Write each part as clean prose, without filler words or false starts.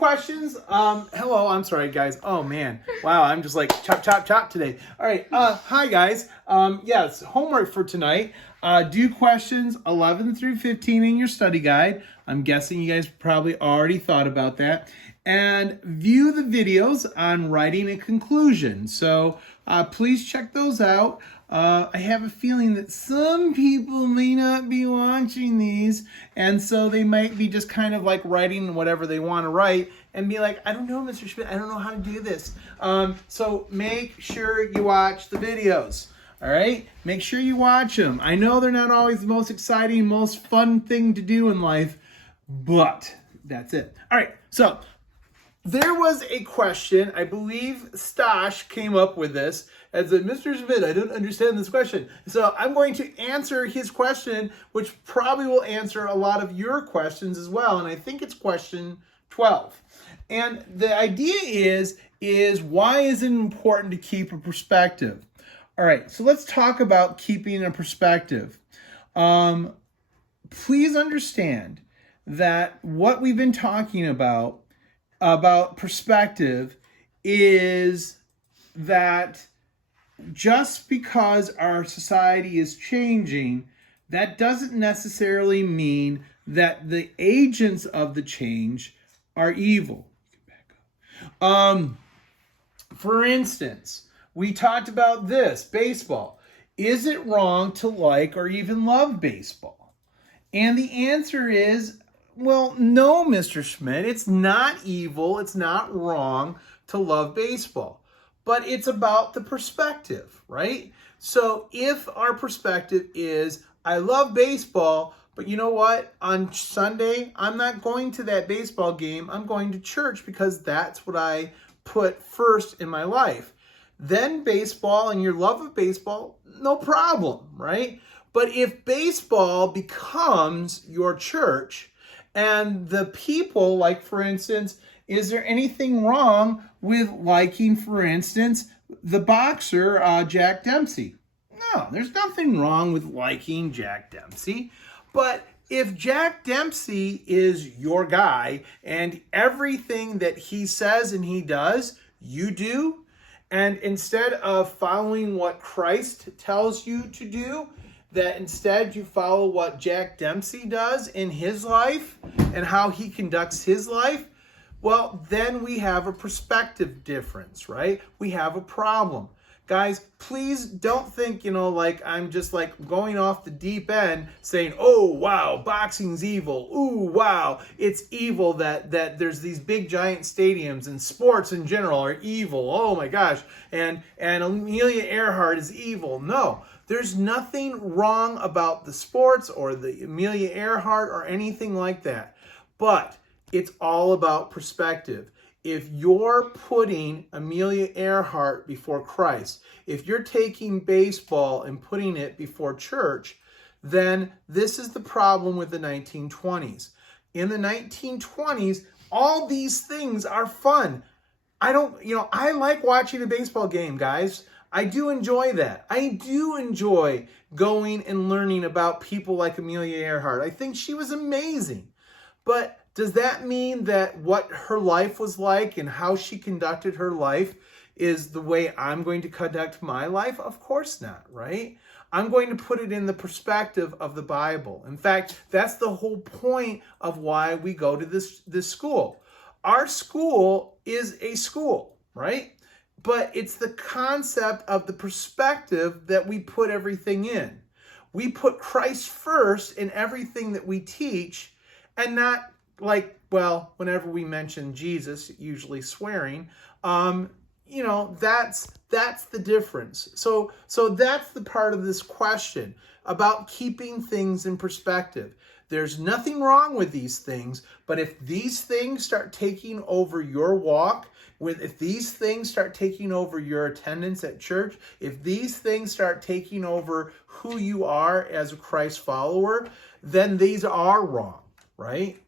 questions? Hello, I'm sorry, guys. Oh, man. Wow, I'm just like chop, chop, chop today. All right. Hi, guys. Yes, homework for tonight. Do questions 11 through 15 in your study guide. I'm guessing you guys probably already thought about that. And view the videos on writing a conclusion. So please check those out. I have a feeling that some people may not be watching these, and so they might be just kind of like writing whatever they want to write and be like, I don't know, Mr. Schmidt, I don't know how to do this. So make sure you watch the videos. All right? Make sure you watch them. I know they're not always the most exciting, most fun thing to do in life, but that's it. All right, so there was a question, I believe Stash came up with this, as a Mr. Schmidt, I don't understand this question. So I'm going to answer his question, which probably will answer a lot of your questions as well, and I think it's question 12. And the idea is why is it important to keep a perspective? All right, so let's talk about keeping a perspective. Please understand that what we've been talking about perspective is that just because our society is changing, that doesn't necessarily mean that the agents of the change are evil. For instance, we talked about this, baseball. Is it wrong to like or even love baseball? And the answer is, well, no, Mr. Schmidt, it's not evil, it's not wrong to love baseball. But it's about the perspective, right? So if our perspective is, I love baseball, but you know what? On Sunday, I'm not going to that baseball game. I'm going to church because that's what I put first in my life. Then baseball and your love of baseball, no problem, right? But if baseball becomes your church and the people, like for instance, is there anything wrong with liking, for instance, the boxer Jack Dempsey? No, there's nothing wrong with liking Jack Dempsey. But if Jack Dempsey is your guy and everything that he says and he does, you do, and instead of following what Christ tells you to do, that instead you follow what Jack Dempsey does in his life and how he conducts his life, well, then we have a perspective difference, right? We have a problem. Guys, please don't think, like I'm just like going off the deep end saying, oh, wow, boxing's evil. Ooh, wow, it's evil that there's these big giant stadiums and sports in general are evil. Oh my gosh. And Amelia Earhart is evil. No, there's nothing wrong about the sports or the Amelia Earhart or anything like that. But it's all about perspective. If you're putting Amelia Earhart before Christ, if you're taking baseball and putting it before church, then this is the problem with the 1920s. In the 1920s, all these things are fun. I like watching a baseball game, guys. I do enjoy that. I do enjoy going and learning about people like Amelia Earhart. I think she was amazing. But does that mean that what her life was like and how she conducted her life is the way I'm going to conduct my life? Of course not, right? I'm going to put it in the perspective of the Bible. In fact, that's the whole point of why we go to this school. Our school is a school, right? But it's the concept of the perspective that we put everything in. We put Christ first in everything that we teach, and not like, well, whenever we mention Jesus, usually swearing, that's the difference. So that's the part of this question about keeping things in perspective. There's nothing wrong with these things, but if these things start taking over your walk, if these things start taking over your attendance at church, if these things start taking over who you are as a Christ follower, then these are wrong, right?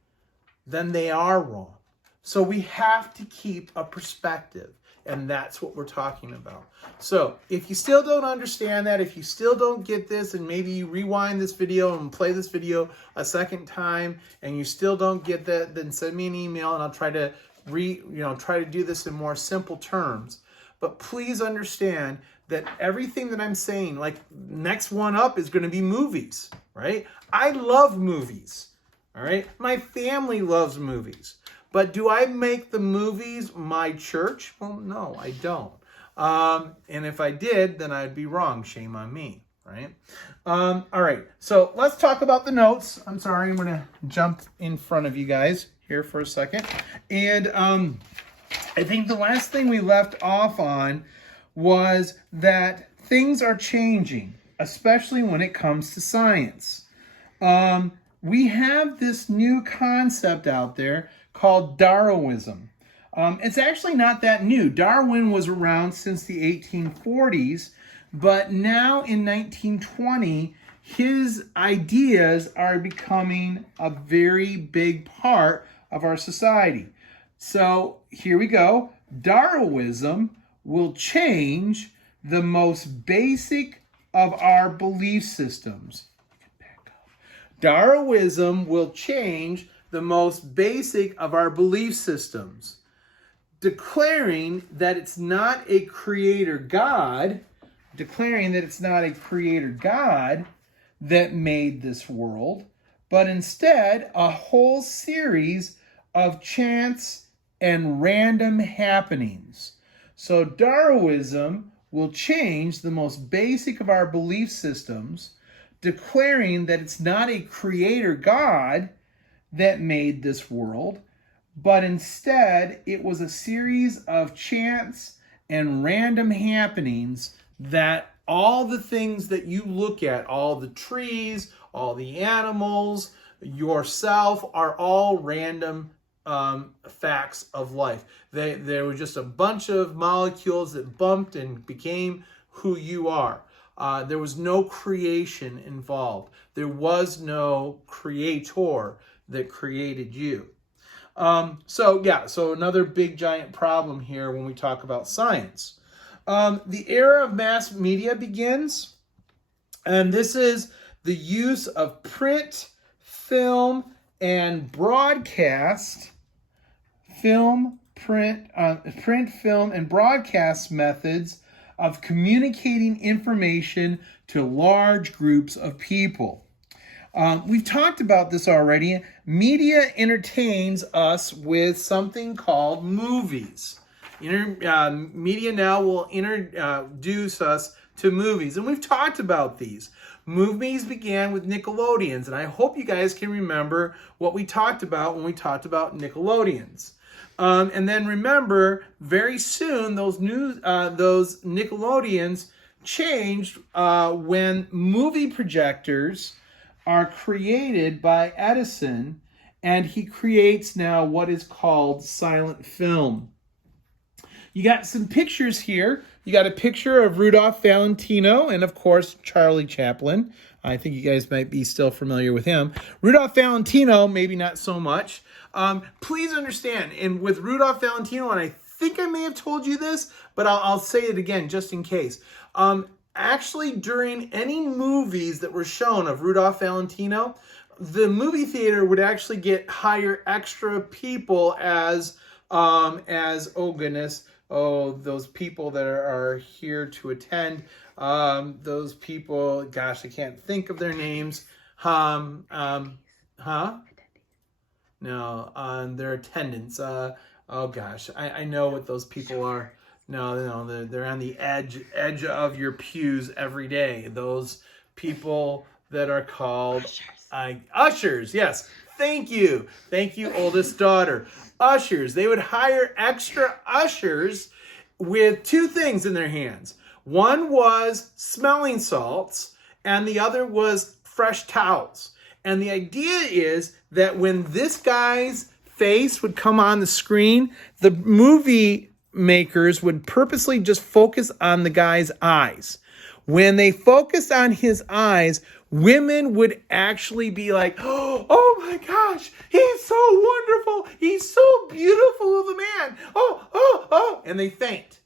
Then they are wrong. So we have to keep a perspective, and that's what we're talking about. So if you still don't understand that, if you still don't get this, and maybe you rewind this video and play this video a second time, and you still don't get that, then send me an email, and I'll try to try to do this in more simple terms. But please understand that everything that I'm saying, like next one up is going to be movies, right? I love movies, all right? My family loves movies. But do I make the movies my church? Well, no, I don't. And if I did, then I'd be wrong. Shame on me, right? All right, so let's talk about the notes. I'm sorry, I'm going to jump in front of you guys here for a second. And I think the last thing we left off on was that things are changing, especially when it comes to science. We have this new concept out there called Darwinism. It's actually not that new. Darwin was around since the 1840s, but now in 1920, his ideas are becoming a very big part of our society. So here we go. Darwinism will change the most basic of our belief systems. Darwinism will change the most basic of our belief systems, declaring that it's not a creator God, that made this world, but instead a whole series of chance and random happenings. So Darwinism will change the most basic of our belief systems, declaring that it's not a creator God that made this world, but instead it was a series of chance and random happenings that all the things that you look at, all the trees, all the animals, yourself, are all random facts of life. There were just a bunch of molecules that bumped and became who you are. There was no creation involved. There was no creator that created you. So another big giant problem here when we talk about science. The era of mass media begins, and this is the use of print, film, and broadcast, print, film, and broadcast methods of communicating information to large groups of people. We've talked about this already. Media entertains us with something called movies. Media now will introduce us to movies, and we've talked about these. Movies began with Nickelodeons, and I hope you guys can remember what we talked about when we talked about Nickelodeons. And then remember, very soon those Nickelodeons changed when movie projectors are created by Edison, and he creates now what is called silent film. You got some pictures here. You got a picture of Rudolph Valentino and, of course, Charlie Chaplin. I think you guys might be still familiar with him. Rudolph Valentino, maybe not so much. Please understand, and with Rudolph Valentino, and I think I may have told you this, but I'll say it again just in case. Actually, during any movies that were shown of Rudolph Valentino, the movie theater would actually hire extra people as those people that are here to attend. Those people, gosh, I can't think of their names. No, their attendants. Oh gosh, I know what those people are. No, they're on the edge of your pews every day. Those people that are called ushers. Yes, thank you, oldest daughter. Ushers. They would hire extra ushers with two things in their hands. One was smelling salts, and the other was fresh towels. And the idea is that when this guy's face would come on the screen, the movie makers would purposely just focus on the guy's eyes. When they focused on his eyes, women would actually be like, oh my gosh, he's so wonderful. He's so beautiful of a man. Oh, and they faint.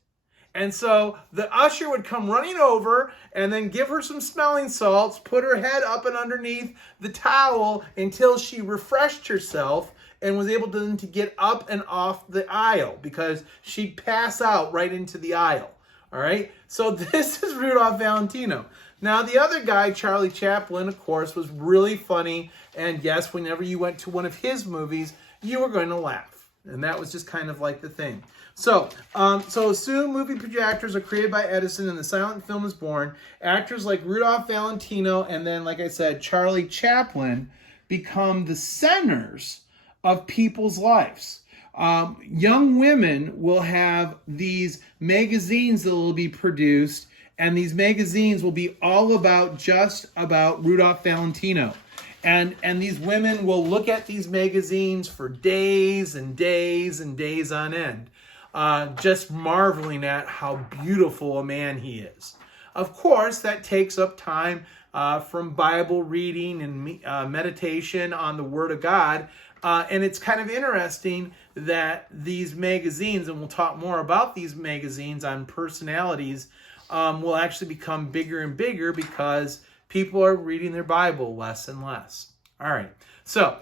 And so the usher would come running over and then give her some smelling salts, put her head up and underneath the towel until she refreshed herself, and was able to get up and off the aisle because she'd pass out right into the aisle. All right, so this is Rudolph Valentino. Now, the other guy, Charlie Chaplin, of course, was really funny. And yes, whenever you went to one of his movies, you were going to laugh. And that was just kind of like the thing. So soon movie projectors are created by Edison and the silent film is born. Actors like Rudolph Valentino and then, like I said, Charlie Chaplin become the centers of people's lives. Young women will have these magazines that will be produced, and these magazines will be all about just about Rudolph Valentino. And these women will look at these magazines for days and days and days on end, just marveling at how beautiful a man he is. Of course, that takes up time from Bible reading and meditation on the Word of God. And it's kind of interesting that these magazines, and we'll talk more about these magazines on personalities, will actually become bigger and bigger because people are reading their Bible less and less. All right. So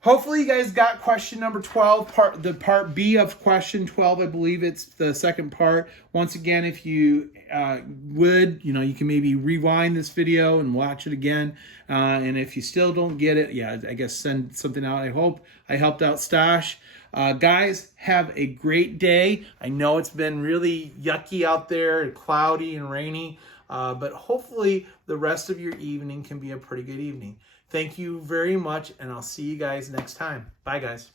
hopefully you guys got question number 12, part B of question 12. I believe it's the second part. Once again, if you would, you can maybe rewind this video and watch it again. And if you still don't get it, I guess send something out. I hope I helped out Stash. Guys, have a great day. I know it's been really yucky out there, and cloudy and rainy, but hopefully the rest of your evening can be a pretty good evening. Thank you very much, and I'll see you guys next time. Bye, guys.